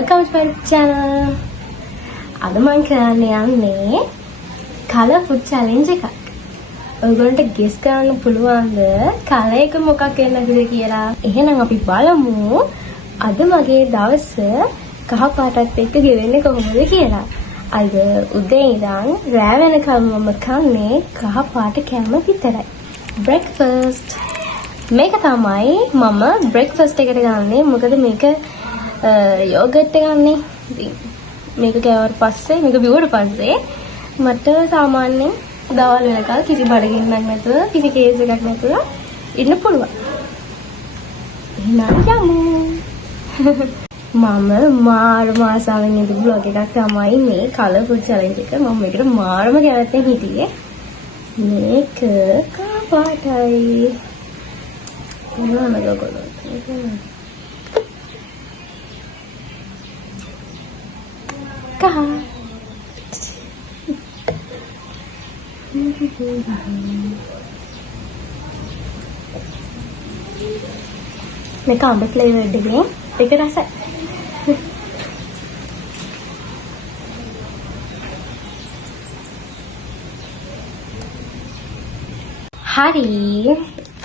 welcome to my channel. අද මම කරන්න යන්නේ color food challenge එකක්. ඔයගොල්ලන්ට guess කරන්න පුළුවන්ද color එක මොකක් වෙන්නද කියලා? එහෙනම් අපි බලමු අද මගේ දවස කහ පාටත් එක්ක ගෙවෙන්නේ කොහොමද කියලා. අද උදේ ඉඳන් රෑ වෙනකම් මම කන්නේ කහ පාට කෑම විතරයි. breakfast මේක තමයි මම breakfast එකට ගන්නේ. මොකද මේක යෝගට් එක ගන්නේ. ඉතින් මේක කෑවට පස්සේ මේක බිව්වට පස්සේ මට සාමාන්‍යයෙන් දවල් වෙනකල් කිසි බඩගින්නක් නැතුව කිසි කේස් එකක් නැතුව ඉන්න පුළුවන්. එහෙනම් යමු. මම මාරම ආසාවෙන් ඉඳි vlog එකක් තමයි මේ color food challenge එක. මම මේකට මාරම කැමැත්තෙන් හිටියේ. මේක කපාටයි. මොනවද ඔයගොල්ලෝ? කහ. මේක අඹ ෆ්ලේවර්ඩ් එකේ. ඒක රසයි. හරි.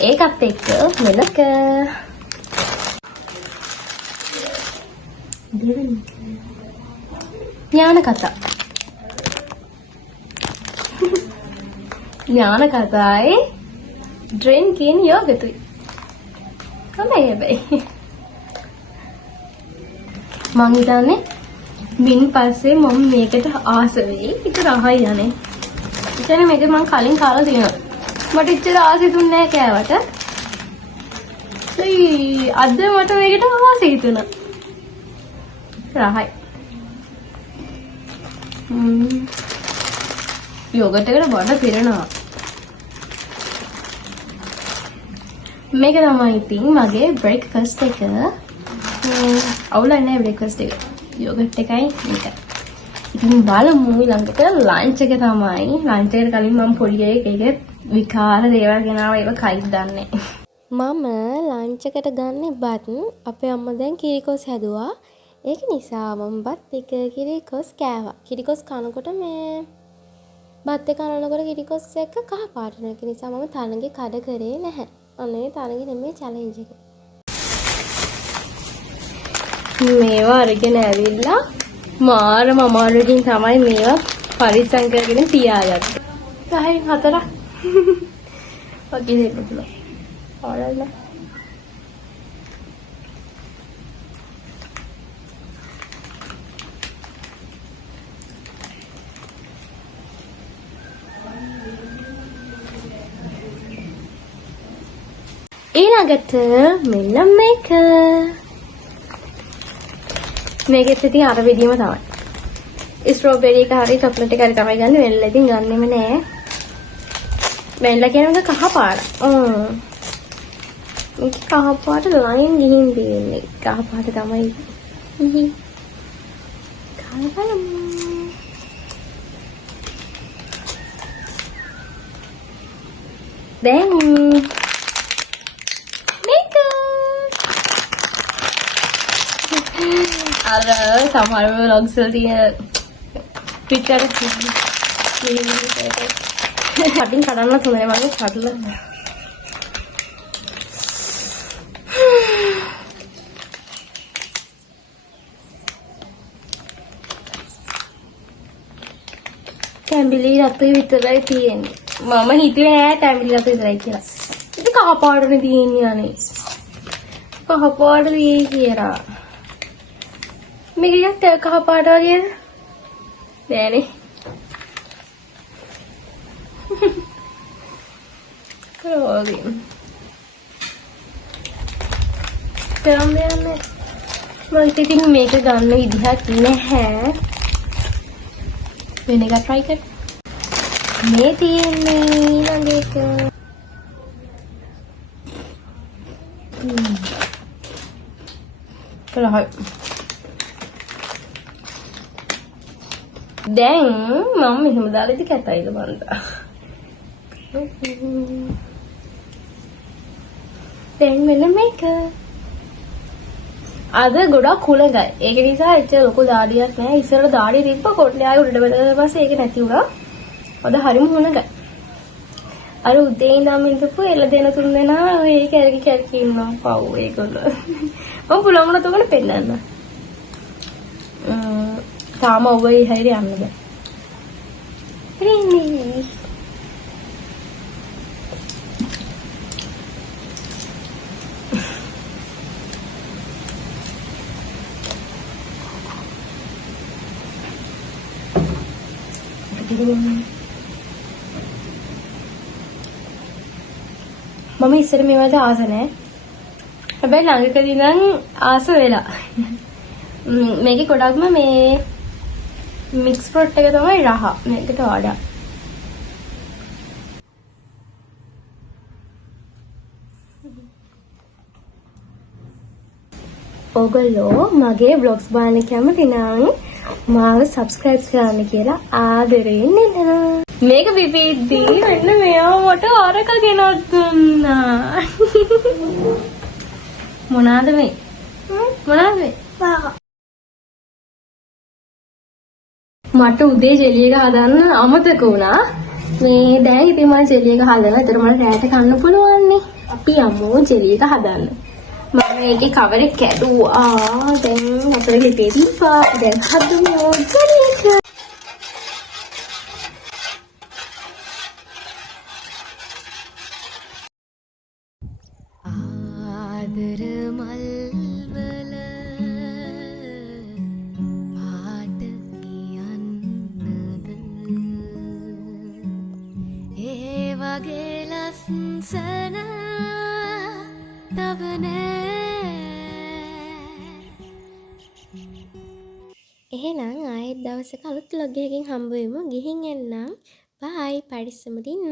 ඒකත් එක්ක මෙලක. දෙවෙනි ඥාන කතා. ඥාන කතායි drinking yogurt. හොඳයි හැබැයි. මං හිතන්නේ මින් පස්සේ මම මේකට ආස වෙයි. ඒක රහයි යන්නේ. ඉතින් මේක මං කලින් කාලා තියෙනවා. මට ඉච්චර ආසෙ දුන්නේ නැහැ කෑවට. අද මට මේකට ආසෙ හිතුණා. රහයි. යෝගට් එකට බඩ පිරෙනවා. මේක තමයි ඉතින් මගේ බ්‍රේක්ෆාස්ට් එක. අවුලක් නැහැ බ්‍රේක්ෆාස්ට් එක. යෝගට් එකයි මේක. ඉතින් බලමු ඊළඟට ලන්ච් එක තමයි. ලන්ච් එකට කලින් මම පොඩි එකේ විකාර දේවල් ගෙනාවා. ඒක කයිත් දන්නේ. මම ලන්ච් එකට ගන්නේ බත්. අපේ අම්මා දැන් කිරිකොස් හැදුවා. ඒක නිසා මම බත් එක කිරිකොස් කෑවා. කිරිකොස් කනකොට මේ බත් එක කනකොට කිරිකොස් එක කහ පාට වෙන නිසා මම තරඟේ කඩ කරේ නැහැ. අනේ තරඟේ නෙමෙයි චැලෙන්ජ් එක. මේවා අරගෙන ඇවිල්ලා මාරම අමාරුවෙන් තමයි මේවා පරිස්සම් කරගෙන තියාගත්තේ. 10න් 4ක්. වගේ දෙන්න පුළුවන්. ආවලා. ඊළඟට මෙන්න මේක. මේකෙත් ඉතින් අර විදිහම තමයි. ස්ට්‍රෝබෙරි එක හරි චොක්ලට් එක හරි තමයි ගන්න. වෙනලා ඉතින් ගන්නෙම නෑ. වෙනලා කියන්නේ කහ පාට. මේක කහ පාට ලයින් ගිහින් තියෙන්නේ. කහ පාට තමයි. කලබලම්. දැන් අර සමහර vlogs වල තියෙන පිටර කටින් කඩන්න හොඳයි මම කඩලා. තැඹිලි රතු විතරයි තියෙන්නේ. මම හිතුවේ නෑ තැඹිලි රතු විතරයි කියලා. ඒක කහ පාටනේ තියෙන්නේ අනේ. කහ පාට තියෙයි කියලා. මේක කහ පාට වගේ නෑනේ. කරෝගේ. තේරෙන්නේ මම ඉතින් මේක ගන්න විදිහක් නැහැ. වෙන එකක් try කර. මේ තියෙන්නේ ඊළඟ එක. රහයි. දැන් මම මෙහෙම දාලා ඉතින් කැතයිද මන්දා. දැන් මෙන්න මේක. අද ගොඩක් කුලඟයි. ඒක නිසා එච්චර ලොකු දාඩියක් නැහැ. ඉස්සරට දාඩිය තිබ්බ කොට්ලේ ආයෙ උඩට බැලුවා පස්සේ ඒක නැති වුණා. අද හරිම හුණඟයි. අර උදේ ඉඳන් ඉඳපු එළ දෙන තුන් දෙනා ඔය කැරකි කැරකි ඉන්නවා. පව් ඒගොල්ලෝ. මම පුළුවන් වුණත් ඔයගොල්ලෝ පෙන්නන්න. තාම ඔවයි හැරි යන්න බෑ. රින්නේ. මම ඉස්සර මේවට ආස නැහැ. හැබැයි ළඟකදී ඉඳන් ආස වෙලා. මේකේ ගොඩක්ම මේ මික්ස් ෆෘට් එක තමයි රහ. මේකට වඩා. ඔයගොල්ලෝ මගේ vlogs බලන්න කැමති නම් මාව subscribe කරන්න කියලා ආදරෙන් ඉන්නවා. මේක පිපිද්දී මෙන්න මෙයා මට අරක ගෙනත් දුන්නා. මොනවාද මේ? මොනවාද මේ? මට උදේ ජෙලි එක හදන්න අමතක වුණා. මේ දැන් ඉතින් මම ජෙලි එක හදලා ඒතර මට රැට කන්න පුළුවන් නේ. අපි යමු ජෙලි එක හදන්න. මම මේකේ කවර් එක කැඩුවා. දැන් අපේ ලිපේ දීපා. දැන් හදමු ජෙලි එක. ආදර මල් වල පාට කියන්නද ඒ වගේ ලස්සන තව නෑ. එහෙනම් ආයෙත් දවසක අලුත් vlog එකකින් හම්බ වෙමු. ගිහින් එන්නම්. බයි පරිස්සමට ඉන්න.